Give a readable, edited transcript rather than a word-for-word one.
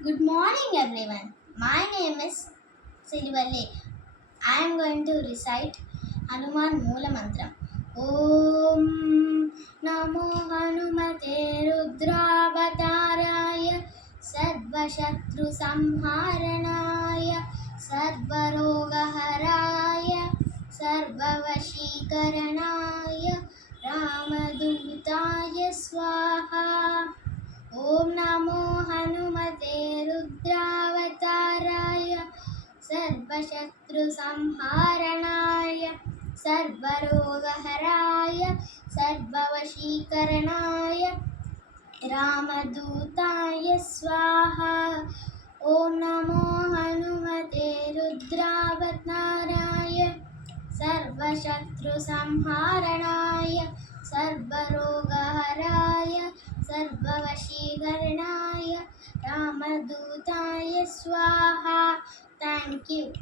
Good morning, everyone. My name is Silivale. I am going to recite Hanuman Moola Mantram. Om Namo Hanumate Rudravataraya Sarvashatru Samharanaya Sarvarogaharaya Sarvavashikaranaya Ramadutaya Swaha. ॐ नमो हनुमते रुद्रावताराय सर्वशत्रुसंहारणाय सर्वरोगहराय सर्ववशीकरणाय रामदूताय स्वाहा ॐ नमो हनुमते रुद्रावताराय सर्वशत्रुसंहारणाय सर्वरोगहराय सर्ववशीकरणाय रामदूताय स्वाहा. Thank you.